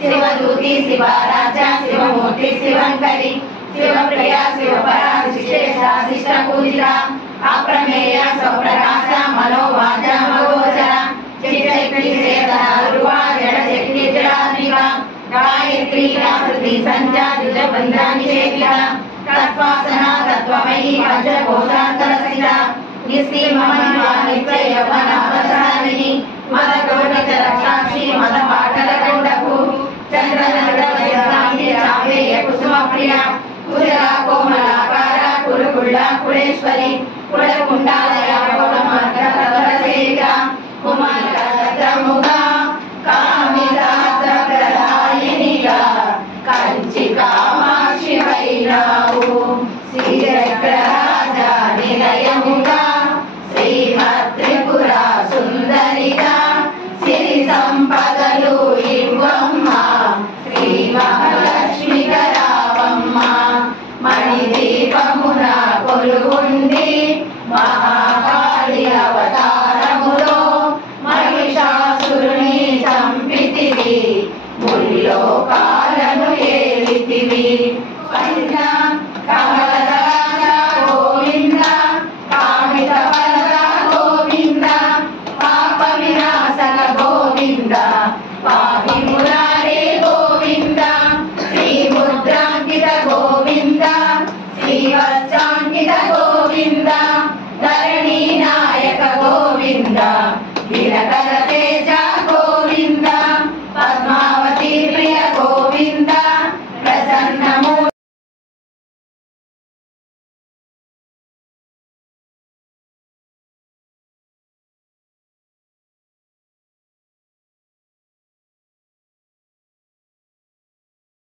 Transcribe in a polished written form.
शिवदूती शिवराजा शिवमूर्ति शिवंकरी शिवप्रिया शिवपरा विशेषा शिष्टपूजिता अप्रमेय स्वप्रकाश मनोवाचा मगोचरा चित्तशक्ति चेतना ध्रुवा जडशक्ति जडात्मिका गायत्री आकृति संज्ञा द्विजबंधा निषेधिता तत्वासना तत्वमयी पंचकोशान्तरसिता निस्सीममहिमा नित्य यौवनावसानिनी मदकोटिचरक्षाक्षी मदपाटलगण्डभू चंद्रनंदनयसामी चावेय कुसुमप्रिया कुशला कोमलाकारा कुरुकुल्ला कुलेश्वरी कुलकुंडालया कोमलमर्गतवरसेविका कुमारदत्तमुगा कामिता प्रदायिनिगा कंची कामाक्षि వైరావు శ్రీచక్రరాజ నిలయముగా శ్రీమత్రిపుర సుందరిగా సిరి సంపదలు ఇవ్వమ్మ శ్రీ మహాలక్ష్మి రావమ్మ మణిదీపమున కొలువుండి మహాకాళి అవతార